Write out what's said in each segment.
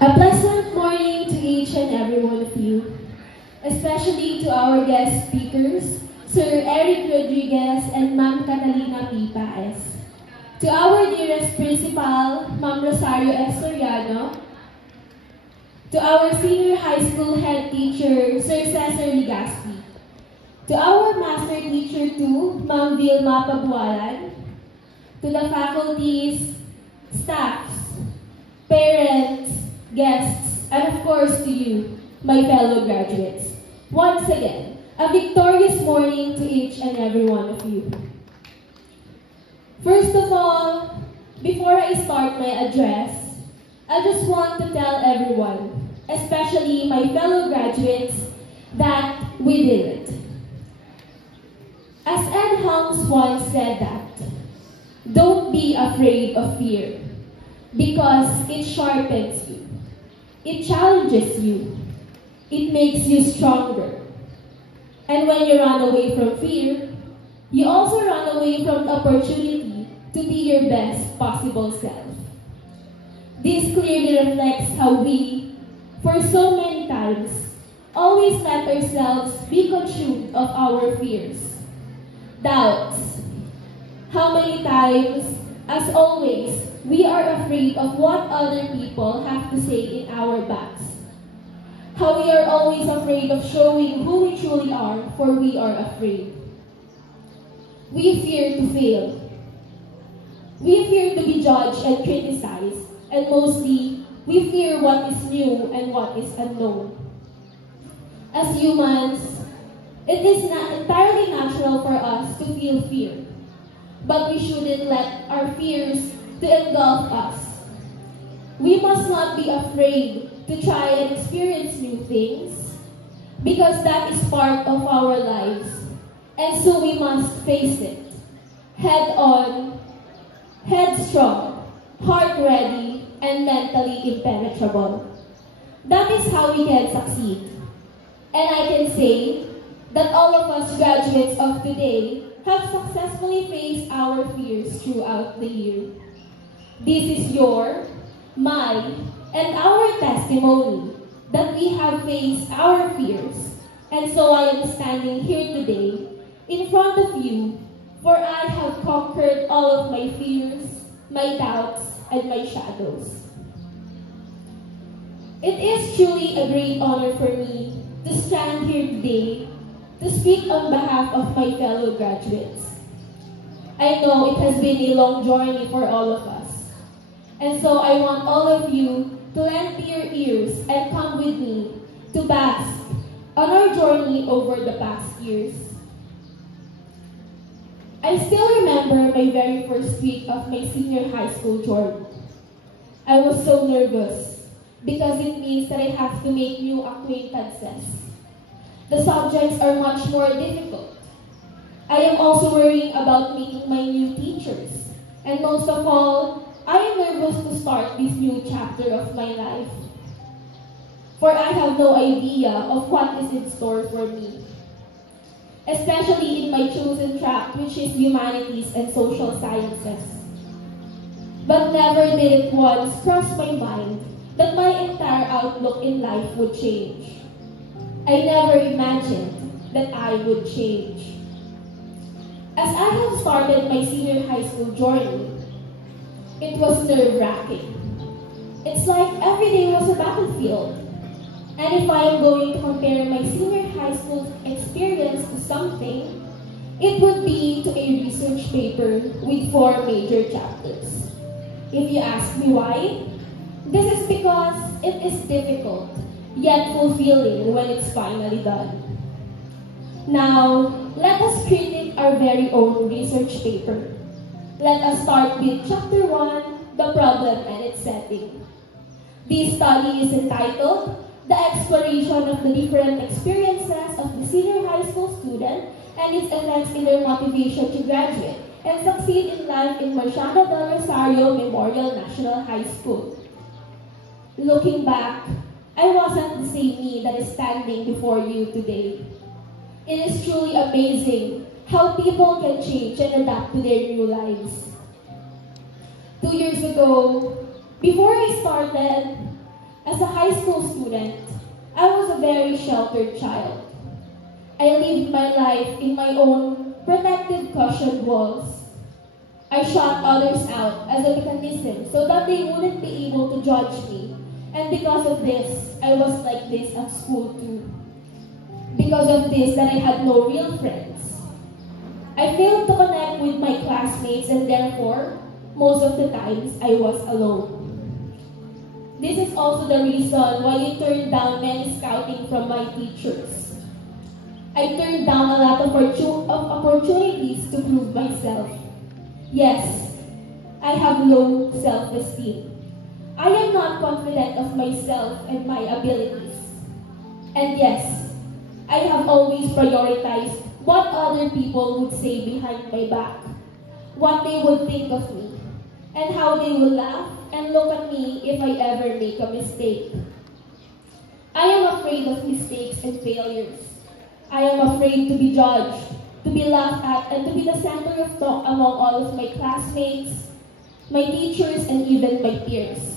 A pleasant morning to each and every one of you, especially to our guest speakers, Sir Eric Rodriguez and Ma'am Catalina P. Paez. To our dearest principal, Ma'am Rosario F. Soriano. To our senior high school head teacher, Sir Cesar Ligaspi. To our master teacher too, Ma'am Vilma Pabualan. To the faculties, staffs, parents, guests, and of course to you, my fellow graduates. Once again, a victorious morning to each and every one of you. First of all, before I start my address, I just want to tell everyone, especially my fellow graduates, that we did it. As Ed Helms once said that, don't be afraid of fear, because it sharpens you. It challenges you. It makes you stronger. And when you run away from fear, you also run away from the opportunity to be your best possible self. This clearly reflects how we, for so many times, always let ourselves be consumed of our fears, doubts. How many times, as always, we are afraid of what other people have to say in our backs. How we are always afraid of showing who we truly are, for we are afraid. We fear to fail. We fear to be judged and criticized, and mostly, we fear what is new and what is unknown. As humans, it is not entirely natural for us to feel fear, but we shouldn't let our fears to engulf us. We must not be afraid to try and experience new things, because that is part of our lives, and so we must face it, head on, headstrong, heart ready, and mentally impenetrable. That is how we can succeed. And I can say that all of us graduates of today have successfully faced our fears throughout the year. This is your, my, and our testimony that we have faced our fears. And so I am standing here today in front of you, for I have conquered all of my fears, my doubts, and my shadows. It is truly a great honor for me to stand here today to speak on behalf of my fellow graduates. I know it has been a long journey for all of us. And so I want all of you to lend your ears and come with me to bask on our journey over the past years. I still remember my very first week of my senior high school journey. I was so nervous because it means that I have to make new acquaintances. The subjects are much more difficult. I am also worrying about meeting my new teachers. And most of all, I am nervous to start this new chapter of my life. For I have no idea of what is in store for me. Especially in my chosen track, which is humanities and social sciences. But never did it once cross my mind that my entire outlook in life would change. I never imagined that I would change. As I have started my senior high school journey, it was nerve-wracking. It's like every day was a battlefield. And if I am going to compare my senior high school experience to something, it would be to a research paper with 4 major chapters. If you ask me why, this is because it is difficult, yet fulfilling when it's finally done. Now, let us critique our very own research paper. Let us start with Chapter 1, The Problem and its Setting. This study is entitled, The Exploration of the Different Experiences of the Senior High School Student and its Effects in Their Motivation to Graduate and Succeed in Life in Marciano del Rosario Memorial National High School. Looking back, I wasn't the same me that is standing before you today. It is truly amazing how people can change and adapt to their new lives. 2 years ago, before I started, As a high school student, I was a very sheltered child. I lived my life in my own protective cushioned walls. I shut others out as a mechanism so that they wouldn't be able to judge me. And because of this, I was like this at school too. Because of this, that I had no real friends. I failed to connect with my classmates and therefore, most of the times, I was alone. This is also the reason why I turned down many scouting from my teachers. I turned down a lot of opportunities to prove myself. Yes, I have low self-esteem. I am not confident of myself and my abilities. And yes, I have always prioritized what other people would say behind my back, what they would think of me, and how they will laugh and look at me if I ever make a mistake. I am afraid of mistakes and failures. I am afraid to be judged, to be laughed at, and to be the center of talk among all of my classmates, my teachers, and even my peers.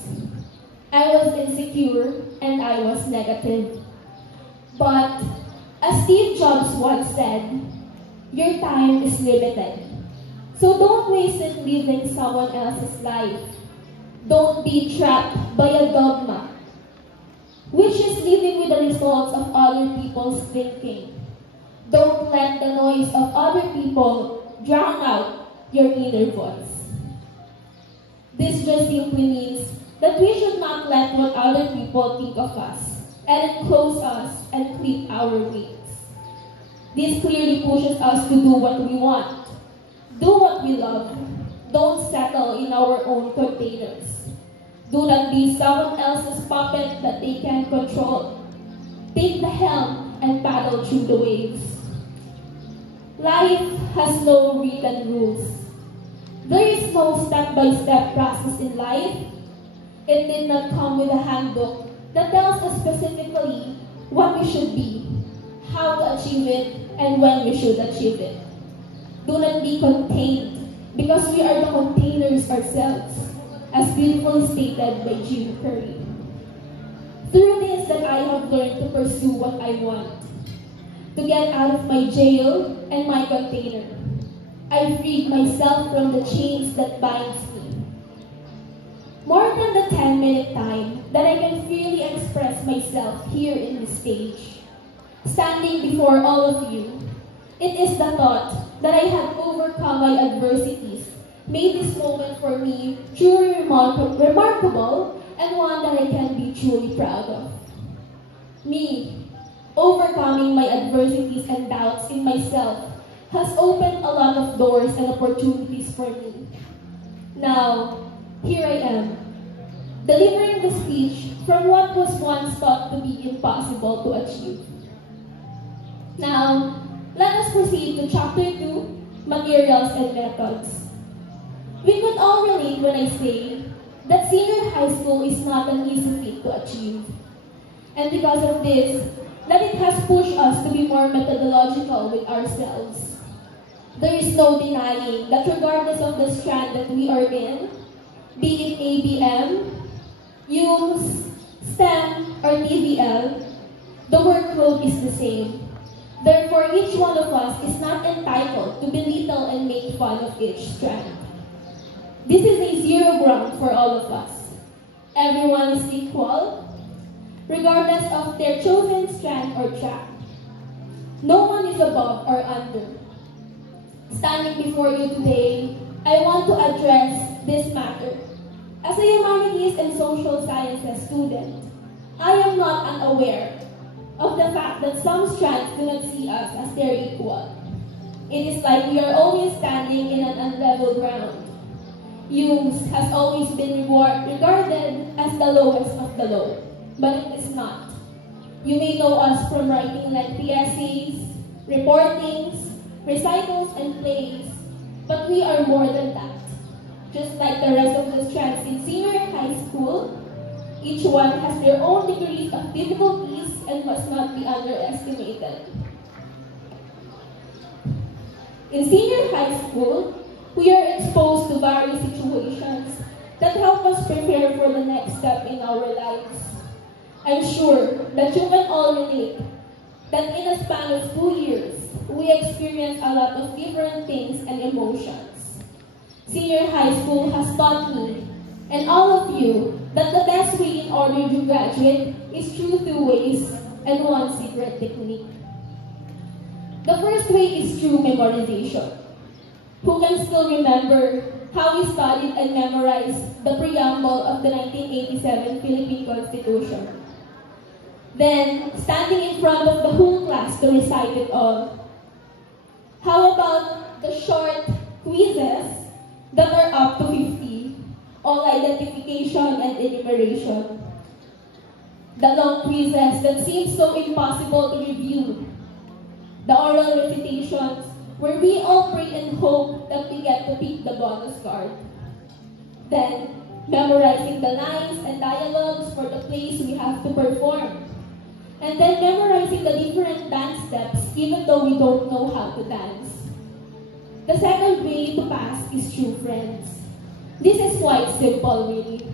I was insecure and I was negative. But, as Steve Jobs once said, your time is limited. So don't waste it living someone else's life. Don't be trapped by a dogma, which is living with the results of other people's thinking. Don't let the noise of other people drown out your inner voice. This just simply means that we should not let what other people think of us and enclose us and clip our wings. This clearly pushes us to do what we want. Do what we love. Don't settle in our own containers. Do not be someone else's puppet that they can control. Take the helm and paddle through the waves. Life has no written rules. There is no step-by-step process in life. It did not come with a handbook that tells us specifically what we should be, how to achieve it, and when we should achieve it. Do not be contained, because we are the containers ourselves, as beautifully stated by Jim Curry. Through this that I have learned to pursue what I want, to get out of my jail and my container. I freed myself from the chains that binds me. More than the 10-minute time that I can freely express myself here in this stage, standing before all of you, it is the thought that I have overcome my adversities made this moment for me truly remarkable and one that I can be truly proud of. Me, overcoming my adversities and doubts in myself has opened a lot of doors and opportunities for me. Now, here I am, delivering the speech from what was once thought to be impossible to achieve. Now, let us proceed to Chapter 2, Materials and Methods. We could all relate when I say that senior high school is not an easy feat to achieve. And because of this, that it has pushed us to be more methodological with ourselves. There is no denying that regardless of the strand that we are in, be it ABM, UMS, STEM, or TVL, the workload is the same. Therefore, each one of us is not entitled to belittle and make fun of each strand. This is a zero ground for all of us. Everyone is equal, regardless of their chosen strand or track. No one is above or under. Standing before you today, I want to address this matter. As a humanities and social sciences student, I am not unaware of the fact that some strands do not see us as their equal. It is like we are always standing in an unlevel ground. UMS has always been regarded as the lowest of the low, but it is not. You may know us from writing lengthy essays, reportings, recitals, and plays, but we are more than that. Just like the rest of the strands in senior high school, each one has their own degrees of difficulties and must not be underestimated. In senior high school, we are exposed to various situations that help us prepare for the next step in our lives. I'm sure that you can all relate that in a span of 2 years, we experience a lot of different things and emotions. Senior high school has taught me, and all of you, that the best way in order to graduate is through 2 ways and one secret technique. The first way is through memorization. Who can still remember how we studied and memorized the preamble of the 1987 Philippine Constitution? Then, standing in front of the whole class to recite it all. How about the short quizzes that are up to 50? All identification and enumeration. The long quizzes that seem so impossible to review. The oral recitations where we all pray and hope that we get to pick the bonus card. Then, memorizing the lines and dialogues for the plays we have to perform. And then memorizing the different dance steps even though we don't know how to dance. The second way to pass is through friends. This is quite simple, really.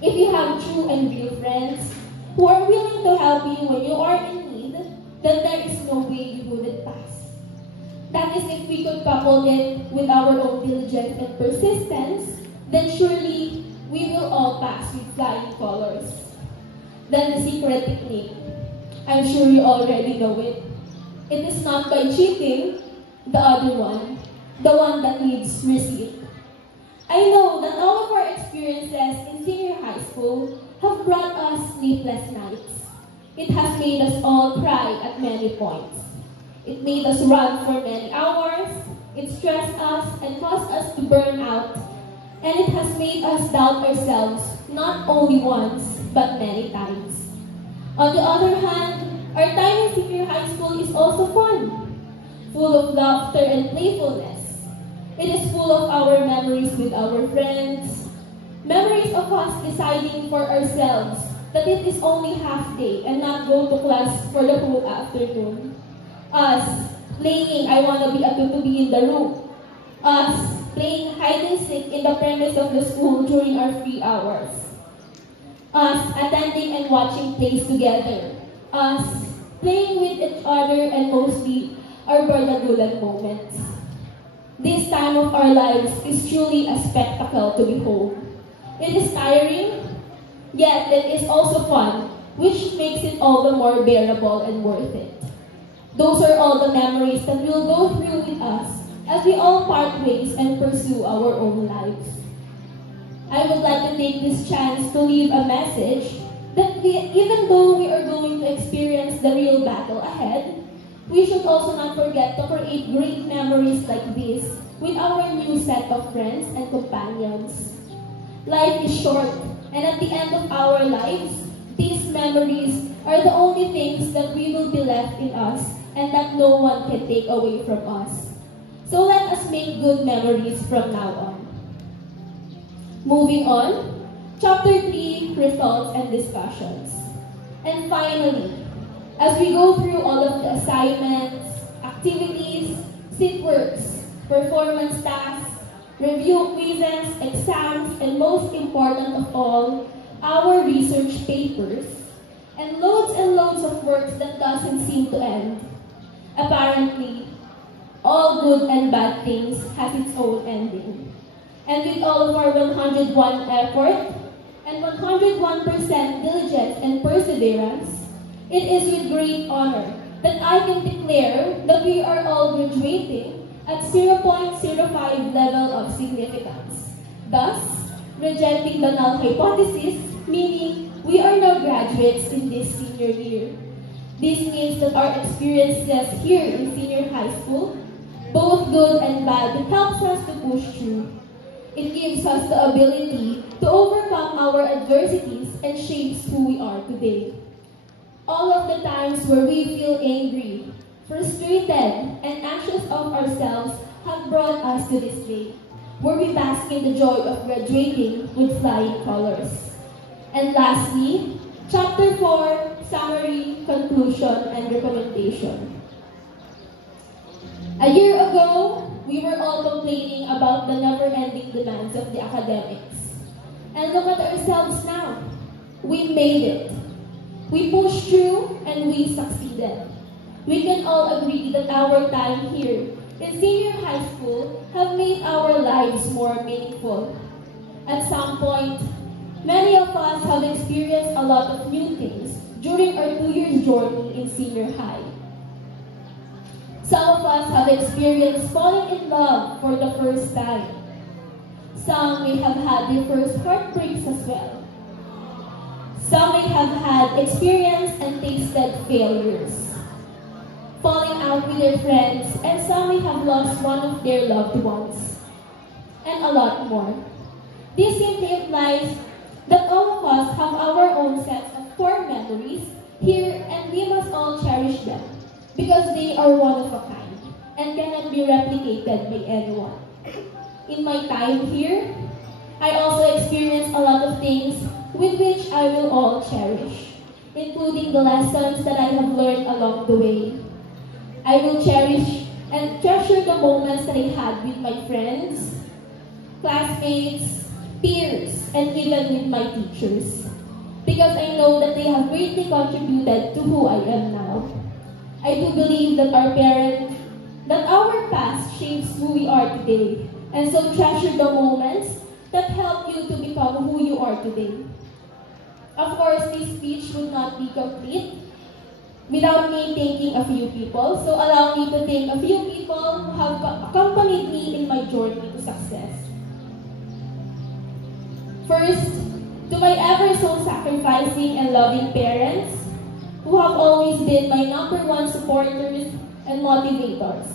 If you have true and real friends who are willing to help you when you are in need, then there is no way you wouldn't pass. That is, if we could couple it with our own diligence and persistence, then surely we will all pass with flying colors. Then the secret technique. I'm sure you already know it. It is not by cheating, the other one, the one that needs receipt. I know that all of our experiences in senior high school have brought us sleepless nights. It has made us all cry at many points. It made us run for many hours. It stressed us and caused us to burn out. And it has made us doubt ourselves, not only once, but many times. On the other hand, our time in senior high school is also fun, full of laughter and playfulness. It is full of our memories with our friends, memories of us deciding for ourselves that it is only half day and not go to class for the whole afternoon. Us playing I Wanna Be a Tutubi in the room. Us playing hide and seek in the premise of the school during our free hours. Us attending and watching plays together. Us playing with each other, and mostly our bardagulan moments. This time of our lives is truly a spectacle to behold. It is tiring, yet it is also fun, which makes it all the more bearable and worth it. Those are all the memories that will go through with us as we all part ways and pursue our own lives. I would like to take this chance to leave a message that even though we are going to experience the real battle ahead, we should also not forget to create great memories like this with our new set of friends and companions. Life is short, and at the end of our lives, these memories are the only things that we will be left in us and that no one can take away from us. So let us make good memories from now on. Moving on, Chapter 3, Results and Discussions. And finally, as we go through all of the assignments, activities, sit works, performance tasks, review quizzes, exams, and most important of all, our research papers, and loads of works that doesn't seem to end. Apparently, all good and bad things has its own ending. And with all of our 101 effort and 101% diligence and perseverance, it is with great honor that I can declare that we are all graduating at 0.05 level of significance, thus rejecting the null hypothesis, meaning we are now graduates in this senior year. This means that our experiences here in senior high school, both good and bad, helps us to push through. It gives us the ability to overcome our adversities and shapes who we are today. All of the times where we feel angry, frustrated, and anxious of ourselves have brought us to this day, where we bask in the joy of graduating with flying colors. And lastly, Chapter 4, Summary, Conclusion, and Recommendation. A year ago, we were all complaining about the never-ending demands of the academics. And look at ourselves now. We made it. We pushed through and we succeeded. We can all agree that our time here in senior high school have made our lives more meaningful. At some point, many of us have experienced a lot of new things during our 2 years journey in senior high. Some of us have experienced falling in love for the first time. Some may have had their first heartbreaks as well. Some may have had experienced and tasted failures, falling out with their friends, and some may have lost one of their loved ones, and a lot more. This simply implies that all of us have our own sets of core memories here, and we must all cherish them because they are one of a kind and cannot be replicated by anyone. In my time here, I also experienced a lot of things with which I will all cherish, including the lessons that I have learned along the way. I will cherish and treasure the moments that I had with my friends, classmates, peers, and even with my teachers, because I know that they have greatly contributed to who I am now. I do believe that our past shapes who we are today, and so treasure the moments that help you to become who you are today. Of course, this speech would not be complete without me thanking a few people, so allow me to thank a few people who have accompanied me in my journey to success. First, to my ever so sacrificing and loving parents, who have always been my #1 supporters and motivators.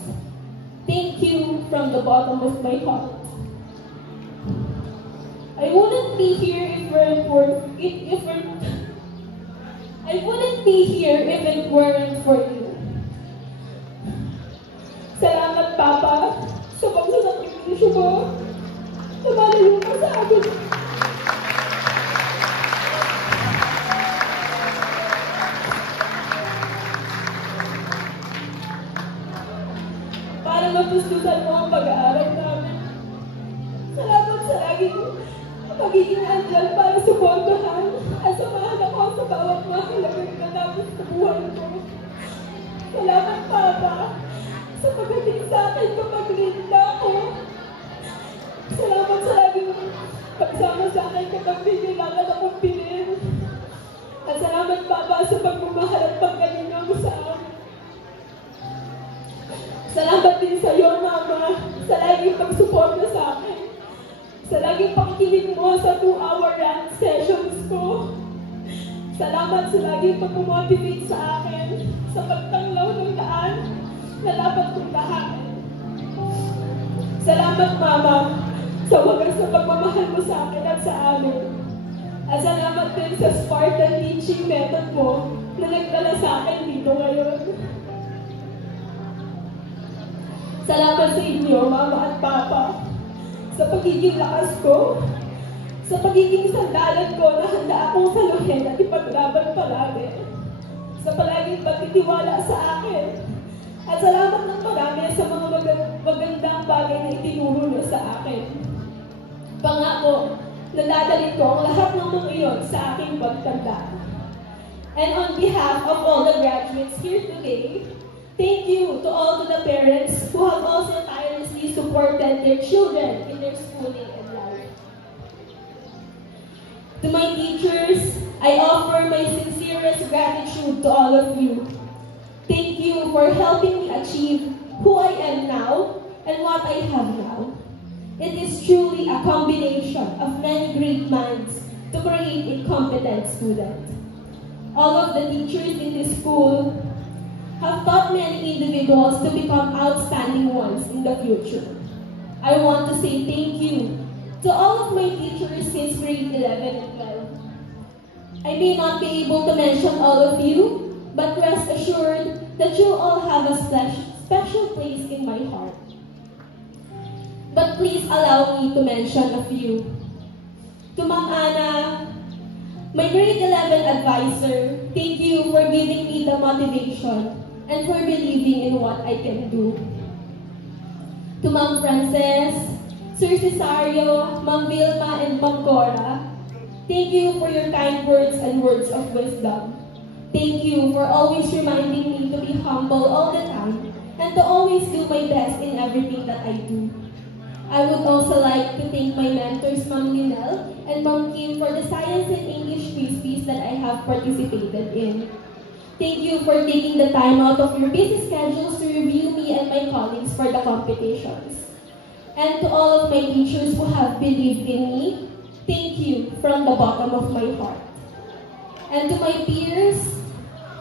Thank you from the bottom of my heart. I wouldn't be here if it weren't for you. Salamat, Papa, sa pagsasakripisyo mo. Lumalayo ka sa akin. Para matustusan mo ang pag-aaral namin. Salamat sa laging pagiging andyan para suportahan at samahan ako sa bawat mga kailangan natapos sa buhay ko. Salamat, Papa, sa pagdating sa akin kapag linda ako. Salamat sa laging pagsama sa akin kapag binilangan akong pilin. At salamat, Papa, sa pagmamahal at pagkalinga mo sa akin. Salamat din sa iyo, Mama, sa laging pagsuporta sa akin. Sa laging pakikinig mo sa 2-hour rant sessions ko. Salamat sa laging pag-motivate sa akin sa pagtanglaw ng daan na dapat kong tahakin. Salamat, Mama, sa wagas na pagmamahal mo sa akin at sa amin. At salamat din sa Spartan teaching method mo na nagdala sa akin dito ngayon. Salamat sa inyo, Mama at Papa, sa pagiging lakas ko, sa pagiging sandalan ko na handa akong saluhin at ipaglaban palagi, sa palaging pagtitiwala sa akin, at salamat ng marami sa mga magandang bagay na itinuro niyo sa akin. Pangako, nadadalhin ko ang lahat ng mga iyon sa aking pagtanda. And on behalf of all the graduates here today, thank you to all the parents who have also tirelessly supported their children in their schooling and life. To my teachers, I offer my sincerest gratitude to all of you. Thank you for helping me achieve who I am now and what I have now. It is truly a combination of many great minds to create a competent student. All of the teachers in this school have taught many individuals to become outstanding ones in the future. I want to say thank you to all of my teachers since grade 11 and 12. I may not be able to mention all of you, but rest assured that you all have a special place in my heart. But please allow me to mention a few. To Ma'am Ana, my grade 11 advisor, thank you for giving me the motivation and for believing in what I can do. To Ma'am Frances, Sir Cesario, Ma'am Vilma, and Ma'am Cora, thank you for your kind words and words of wisdom. Thank you for always reminding me to be humble all the time and to always do my best in everything that I do. I would also like to thank my mentors, Ma'am Linel and Ma'am Kim, for the science and English quiz that I have participated in. Thank you for taking the time out of your busy schedules to review me and my colleagues for the competitions. And to all of my teachers who have believed in me, thank you from the bottom of my heart. And to my peers,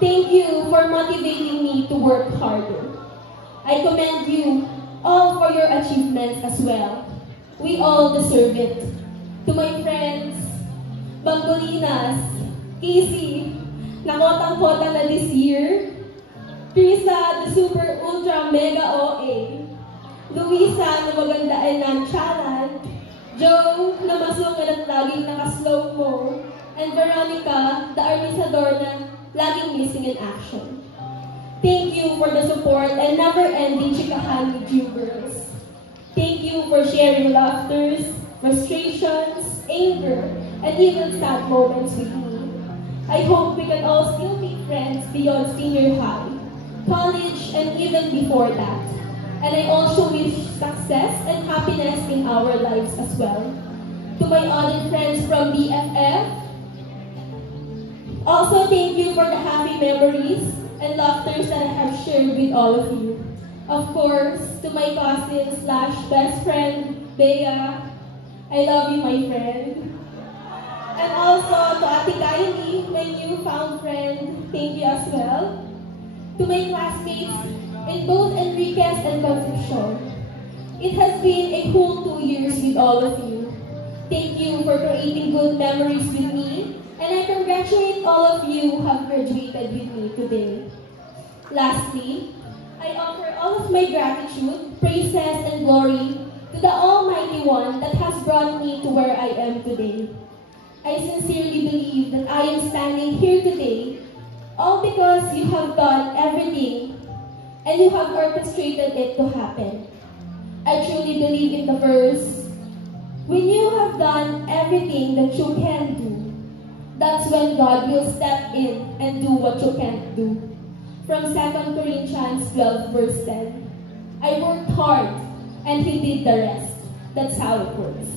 thank you for motivating me to work harder. I commend you all for your achievements as well. We all deserve it. To my friends, Bambolinas, Casey, na kotang-kota na this year, Teresa, the super ultra mega OA, Luisa, na magandaan ng challenge, Joe, na masungad at laging nakaslow mo, and Veronica, the armisador na laging missing in action. Thank you for the support and never-ending chikahan with you girls. Thank you for sharing laughters, frustrations, anger, and even sad moments with me. I hope we can all still be friends beyond senior high, college, and even before that. And I also wish success and happiness in our lives as well. To my other friends from BFF, also thank you for the happy memories and laughters that I have shared with all of you. Of course, to my cousin / best friend, Bea, I love you, my friend. And also to Ate Kylie, my newfound friend, thank you as well. To my classmates in both Enriquez and Concepcion, it has been a whole 2 years with all of you. Thank you for creating good memories with me, and I congratulate all of you who have graduated with me today. Lastly, I offer all of my gratitude, praises, and glory to the Almighty One that has brought me to where I am today. I sincerely believe that I am standing here today all because you have done everything and you have orchestrated it to happen. I truly believe in the verse, when you have done everything that you can do, that's when God will step in and do what you can't do. From 2 Corinthians 12 verse 10, I worked hard and He did the rest. That's how it works.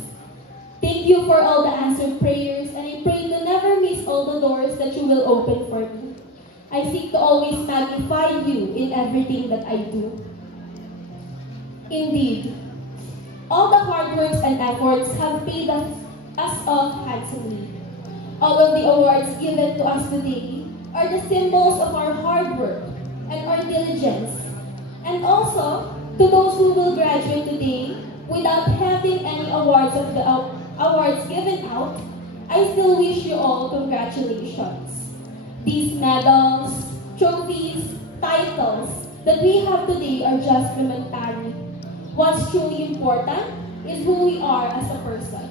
Thank you for all the answered prayers, and I pray to never miss all the doors that you will open for me. I seek to always magnify you in everything that I do. Indeed, all the hard works and efforts have paid us off handsomely. All of the awards given to us today are the symbols of our hard work and our diligence. And also, to those who will graduate today without having any awards given out, I still wish you all congratulations. These medals, trophies, titles that we have today are just momentary. What's truly important is who we are as a person.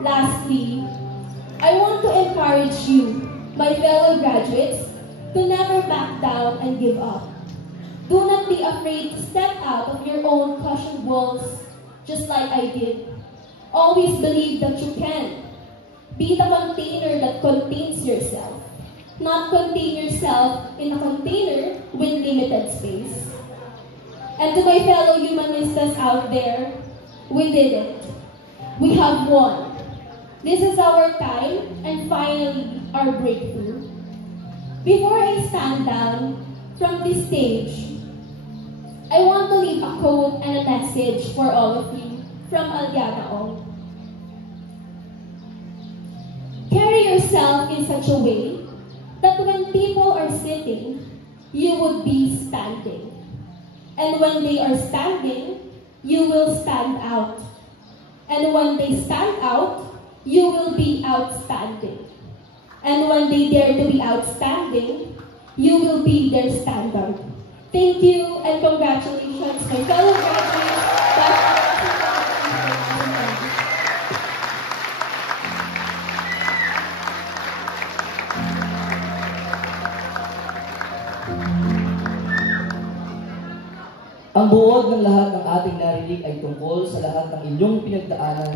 Lastly, I want to encourage you, my fellow graduates, to never back down and give up. Do not be afraid to step out of your own cushioned walls, just like I did. Always believe that you can. Be the container that contains yourself, not contain yourself in a container with limited space. And to my fellow humanistas out there, we did it. We have won. This is our time and finally our breakthrough. Before I stand down from this stage, I want to leave a quote and a message for all of you from Aliana Ong. Carry yourself in such a way that when people are sitting, you would be standing. And when they are standing, you will stand out. And when they stand out, you will be outstanding. And when they dare to be outstanding, you will be their standard. Thank you and congratulations, my fellow graduates. Ang buod ng lahat ng ating narinig ay tungkol sa lahat ng inyong pinagdaanan